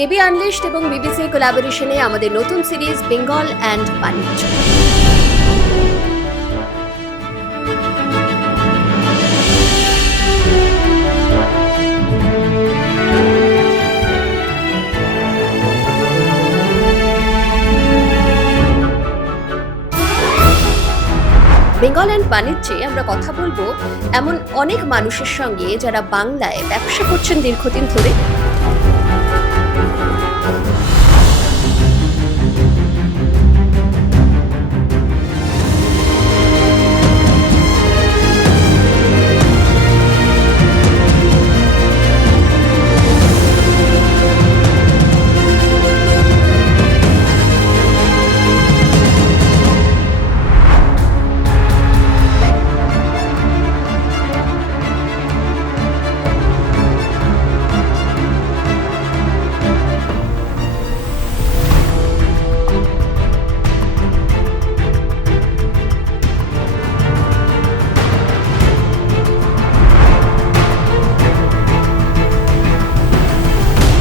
TV আনলিশড এবং BBC কোলাবোরেশনে আমাদের নতুন সিরিজ বেঙ্গল অ্যান্ড বাণিজ্য। বেঙ্গল অ্যান্ড বাণিজ্যে আমরা কথা বলবো এমন অনেক মানুষের সঙ্গে যারা বাংলায় ব্যবসা করছেন দীর্ঘদিন ধরে।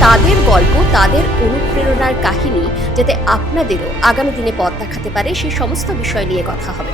তাদের গল্প, তাদের অনুপ্রেরণার কাহিনী যাতে আপনাদেরও আগামী দিনে পথ দেখাতে পারে, সেই সমস্ত বিষয় নিয়ে কথা হবে।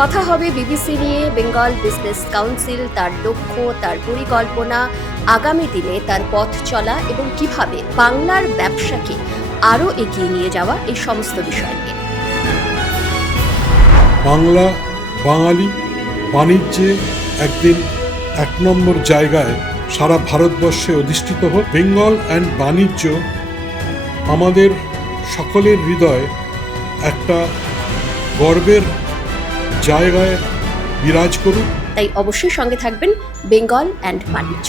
কথা হবে বিবিসি নিয়ে, বেঙ্গল বিজনেস কাউন্সিল, তার লক্ষ্য, তার পরিকল্পনা, আগামী দিনে তার পথ চলা এবং কিভাবে বাংলার ব্যবসাকে আরও এগিয়ে নিয়ে যাওয়া, এই সমস্ত বিষয় নিয়ে। বাংলা বাঙালি বাণিজ্যে একদিন 1 নম্বর জায়গায় সারা ভারতবর্ষে অধিষ্ঠিত হোক। বেঙ্গল অ্যান্ড বাণিজ্য আমাদের সকলের হৃদয়ে একটা গর্বের জায়গায় বিরাজ করুক। তাই অবশ্যই সঙ্গে থাকবেন বেঙ্গল অ্যান্ড বাণিজ্য।